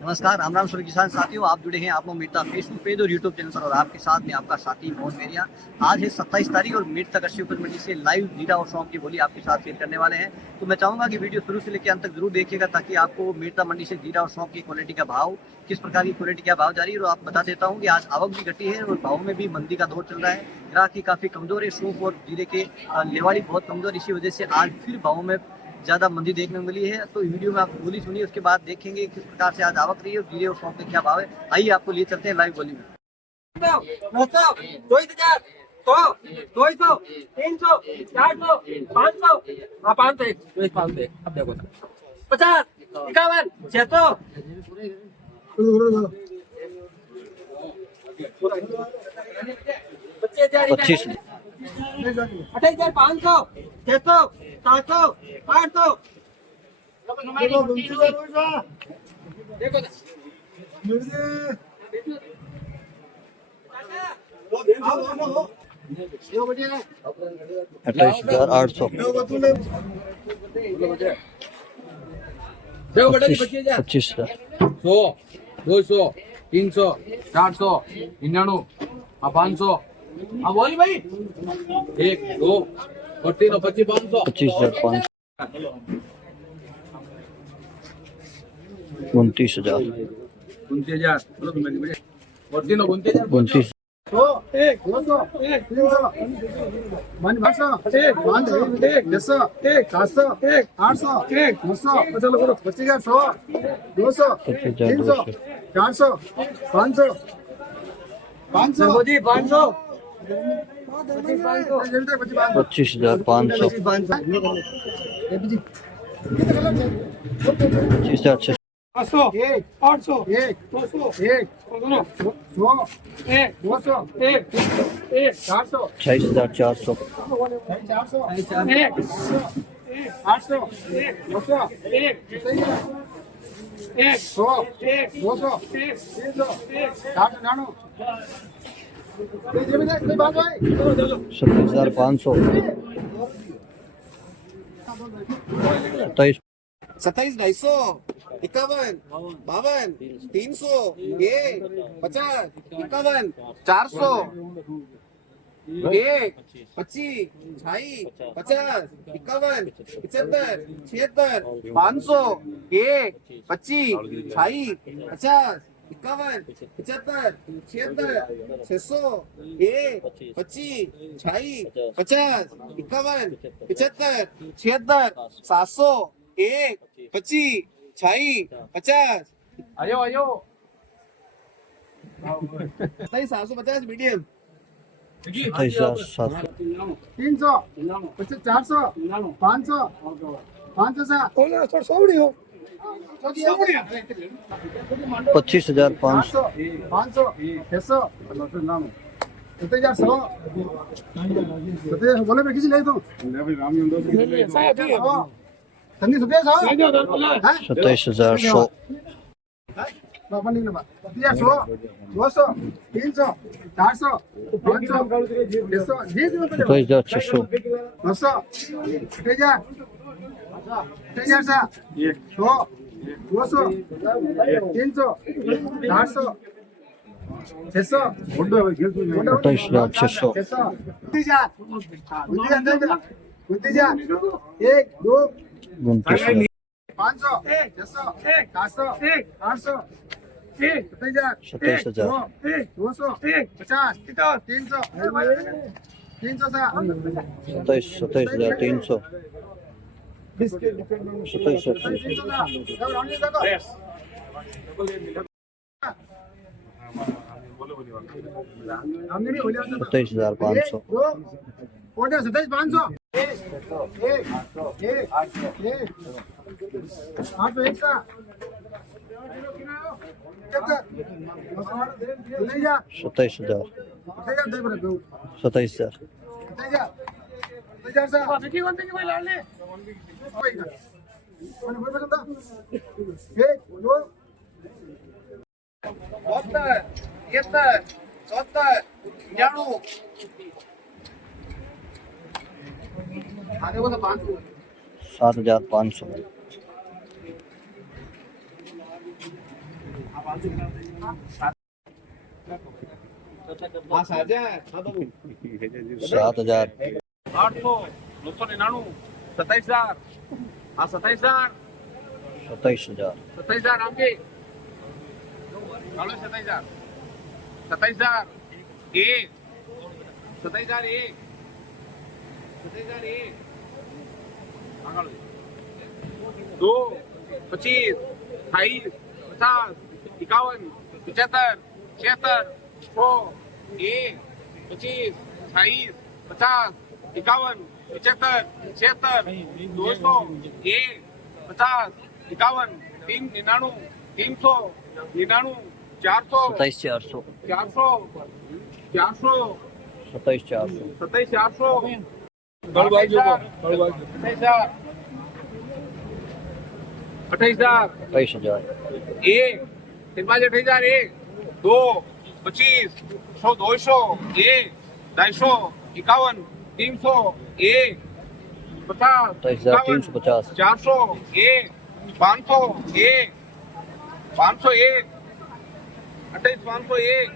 नमस्कार, राम राम सूर्य किसान साथियों। आप जुड़े हैं आप लोग मीरता फेसबुक पेज और यूट्यूब चैनल पर और आपके साथ में आपका साथी मोहन मेरिया। आज है 27 तारीख और मीरता कृषि उपज मंडी से लाइव जीरा और सौंफ की बोली आपके साथ शेयर करने वाले हैं। तो मैं चाहूंगा कि वीडियो शुरू से लेकर अंत तक जरूर देखिएगा ताकि आपको मीरता मंडी से जीरा और सौंफ की क्वालिटी का भाव, किस प्रकार की क्वालिटी का भाव जारी है। और आप बता देता हूँ कि आज आवक भी घटी है और भाव में भी मंदी का दौर चल रहा है। ग्राहकी काफी कमजोर है, सौंफ और जीरे के लेवाड़ी बहुत कमजोर, इसी वजह से आज फिर भाव में ज्यादा मंदी देखने को मिली है। तो वीडियो में आप बोली सुनिए, उसके बाद देखेंगे किस प्रकार से आज आवक रही है और जीरे और सौंफ के क्या भाव है। आइए आपको लिए चलते हैं लाइव बोली में। 25 28,500, 600, 700, 800। अट्ठाईस हजार 800, 25,000, 100, 200, 300, 400, 99, 500। हाँ बोली भाई, 1, 2, 25, 500, 25,500, 29,000, 29,000, 29,000, 29, 1, 200, 300, 500, 500, 600, 700, 800, 900, 25,100, 200, 300, 400, 500, 500, 500, 25,500, 25,600, 800, 800, 200, 200, 400, 28,400, 400, 800, 900, 100, 200, 300, 400, 27,500, 27, 27,250, 51, 52, 300, 50, 51, 400, 1, 25, 26, 50, 51, 75, 76, 500, 1, 25, 26, 50, 51, 75, 76, 600, 1, 25, 26, 50, 51, 75, 76, 700, 1, 25, 26, 50। आयो 27,750 मीडियम, 27,700, 300, 400, 500, 500 से 25,500, 500, 600, 27,100, बोले मैं किसी ले दूं तन्नी 27,100, 27,100, 27,100, 200, 300, 400, 500, 600, 27,600, 900, 1,000, 1,000 से 100, 200, 300, 400, 600, 28,600, 1, 2, 29,000, 500, 600, 400, 800, 27,000, 200, 50, 300, 300 से 27,300, 27,500, 27,500, 27,000, 27,000, 7,500, हाँ 7,000 800 999 27,000 हाँ 27,000 27,000 27,000 आपके 27,000 27,000 एक 27,000 एक 27,000 एक दो 25 28 50 51 75 76 छो एक 25 28 50 51 75 76 200 एक 50 51 399 300 99 400 27,400 400 400 27,400 27,400 28,000 28,000 28,000 एक 28,000 एक दो 25 100 200 एक 250 51 300 एक 50 27,350 400 एक 500 एक 500 एक 28,500 एक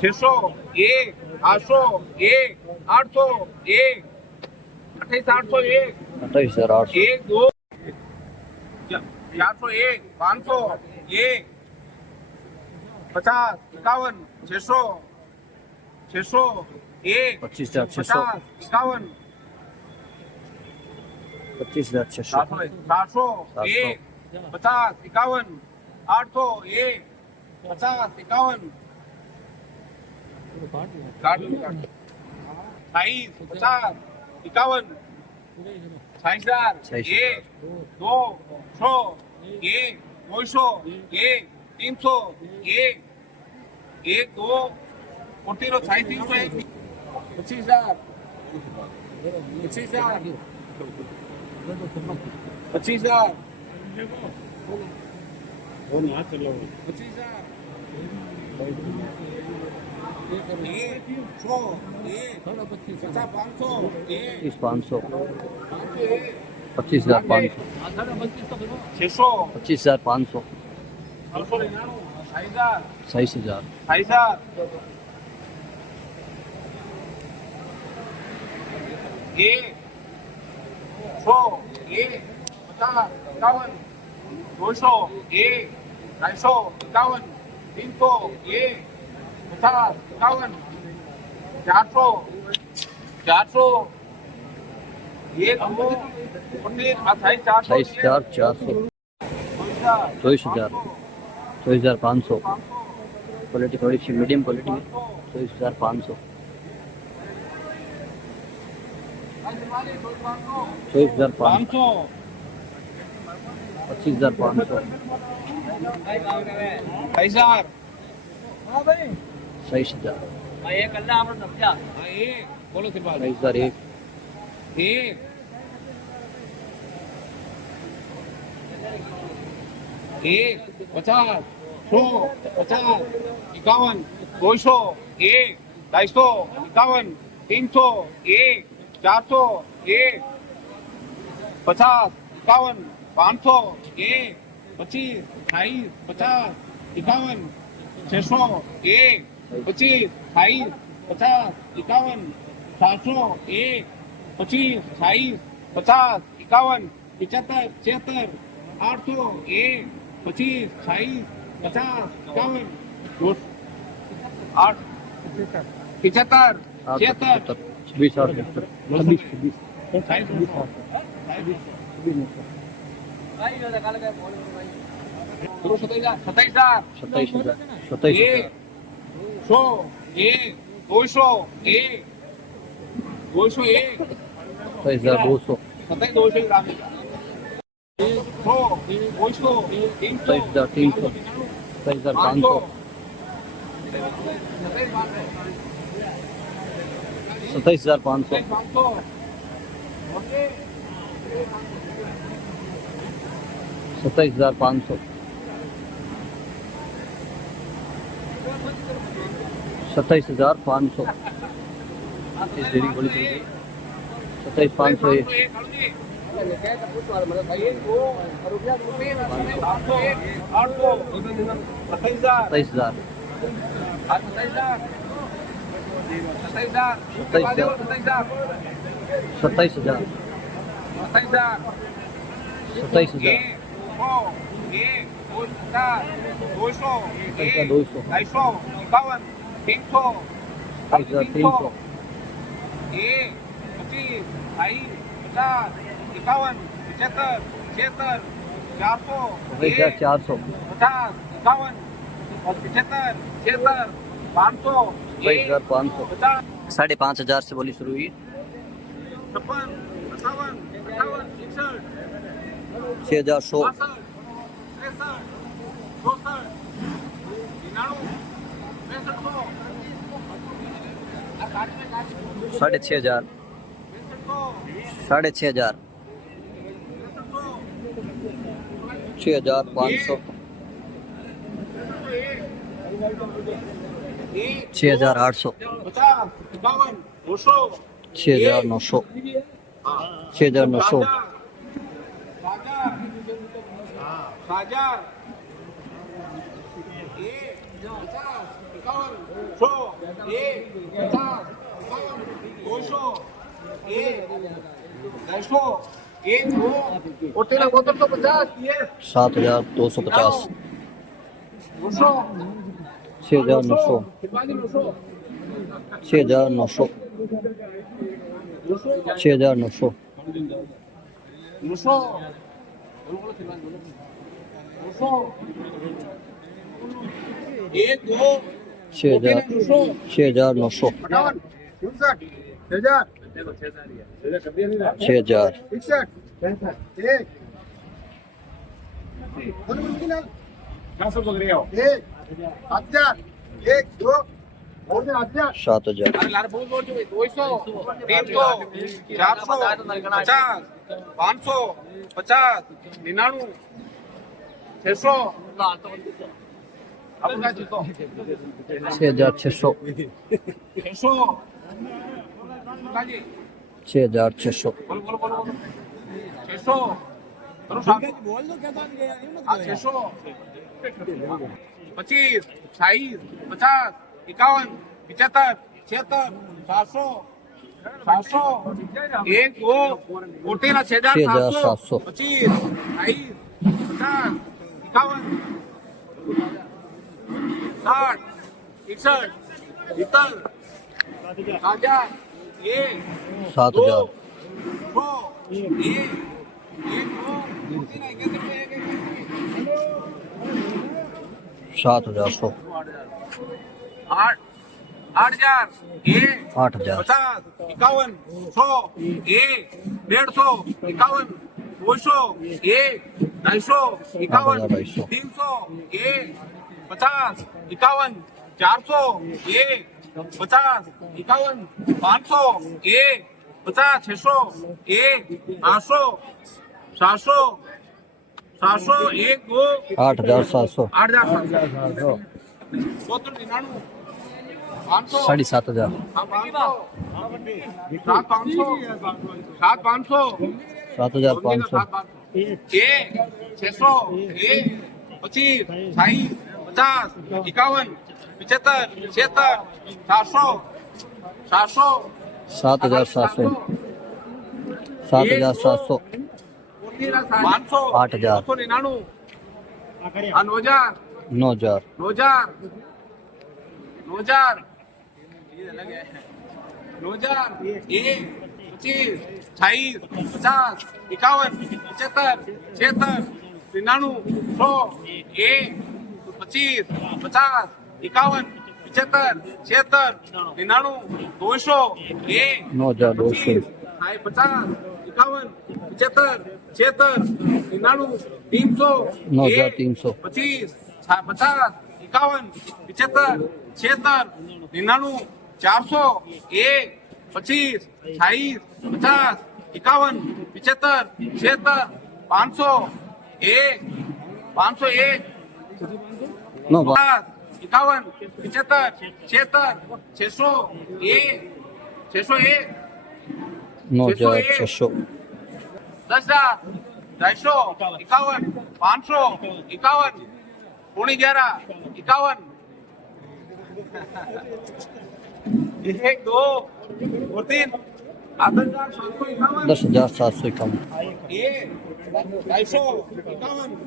600 एक 800 एक 800 एक 28,800 एक 28,800 एक दो 400 एक 500 एक 50 51 600 600 एक 25,600 50 51 25,600 700 एक 50 51 800 एक 50 51 28 50 51 60,000 एक दो 100 एक 200 एक 300 एक एक दो 40 300 एक 25,000 25,000 25,000 25,000 एक 100 एक 50 500 एक 25,500 एक 25,500 600 25,500 600 27,000 एक 100 एक 50 51 200 एक 250 51 300 एक 50 51 400 400 एक दो 28,400 24,000 24,500 क्वालिटी थोड़ी सी मीडियम क्वालिटी है 24,500 24,500 25,500 हजार 27,000 एक बोलो फिर बात 27,001 एक एक 50 100 50 51 200 एक 250 51 300 एक 400 एक 50 51 500 एक 25 28 50 51 600 एक 25 28 50 51 700 एक 25 28 50 51 75 76 800 एक 25 28 50 51 8 75 76 26 और 26 27,000 27,000 100 एक 200 एक 200 एक 27,200 27,200 ग्राम 100 200 300 27,300 27,500 27,500 27,500 27,500 27,500 27,500 ₹27,000 ₹27,000 ₹2,300 ₹400 ₹5,500 5,500 से बोली शुरू हुई 6,100 6,500 6,500 6,500 6,800 6,900 6,900 7,250 6,900 6,900 6,900 6,900 58 6,000 61 1 एक 1000 1 2 1000 7,000 6,600 6,600 25 28 50 51 75 76 700 एक दो कोटे ना 6,700 25 28 50 51 60 61 70 1000 एक 7,000 7,100 आठ 8,000 एक 8,000 50 51 100 एक 150 51 200 एक 250 51 250 300 एक 50 51 400 एक 50 51 500 एक 50 600 एक 800 700 700 एक दो 8,700 8,700 7,500 7,500 600 25 28 50 51 75 76 700 7,700 7,700 500 8,000 999 9,000 एक 25 28 50 51 75 76 99 100 एक 25 50 51 75 76 99 200 एक 9,200 50 51 75 76 99 300 9,300 25 50 51 75 76 99 400 एक 25 28 50 51 75 76 500 एक 501 No, 50 51 75 76 600 एक 601 9,600 10,000 250 51 500 51 पौनी 11 51 1 2 और 3 10,751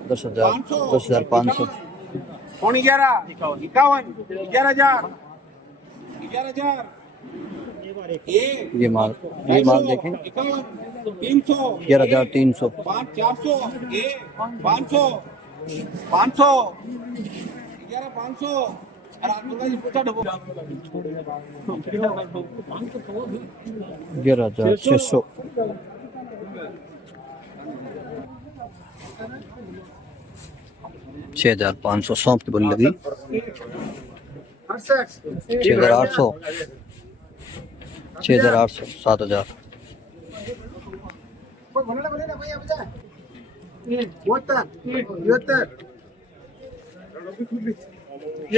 10,500 पौनी 11 51 11,000 11,000 ये माल देखें 300 11,300 400 500 500 11,500 और आप लोग पूछा डबो 11,600 6,500 सौंप की बोली लगी 6,800 6,800 7,000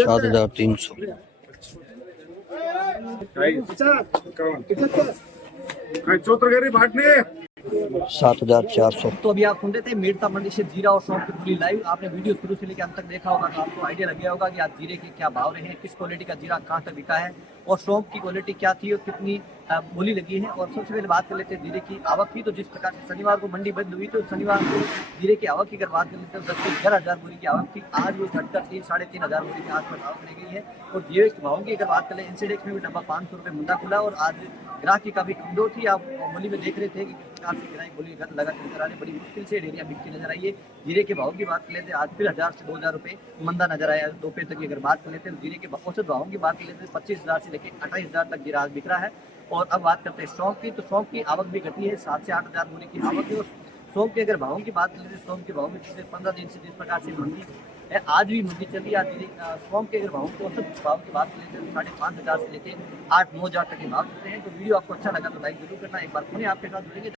7,300 7,400 तो अभी आप सुन रहे थे मेड़ता मंडी से जीरा और सौंफ की पूरी लाइव। आपने वीडियो शुरू से लेकर अंत तक देखा होगा तो आपको आइडिया लग गया होगा कि आज जीरे के क्या भाव रहे हैं, किस क्वालिटी का जीरा कहाँ तक बिका है और सौंफ की क्वालिटी क्या थी और कितनी बोली लगी है। और सबसे पहले बात कर लेते हैं जीरे की आवक की। तो जिस प्रकार से शनिवार को मंडी बंद हुई तो शनिवार को जीरे की आवक की अगर बात कर लेते हैं 10 से 11,000 बोरी की आवक थी। आज वो घटकर 3-3,500 बोरी के आसपास आवक रह गई है। और जीरे के भावों की अगर बात करें इंसेडेक्स में भी डब्बा 500 रुपये मुद्दा खुला और आज ग्राहक की काफी कमजोर थी। आप बोली में देख रहे थे कि किस प्रकार से ग्राहक बोली लगातार नजर आ रही, बड़ी मुश्किल से डेरिया बिकती नजर आई है। जीरे के भाव की बात कर लेते हैं आज फिर 1,000 से 2,000 रुपये मंदा नजर आया। दोपहर तक की अगर बात कर लेते हैं जीरे के औसत भावों की बात कर लेते हैं 25,000 से लेकर 28,000 तक जीरा आज बिक रहा है। और अब बात करते हैं सौंफ की। तो सौंफ की आवक भी घटी है, 7 से 8,000 बोरी की आवक है। और सौंफ के अगर भावों की बात कर लेते हैं सौंफ के भाव में पिछले 15 दिन से जिस प्रकार से मंदी है आज भी मंदी चल रही है। आज सौंफ के अगर भावों के औसत भाव की बात कर लेते हैं 5,500 से लेकर 8-9,000 तक के भाव चलते हैं। तो वीडियो आपको अच्छा लगा तो लाइक जरूर करना। एक बार पुनः आपके साथ जुड़ेंगे।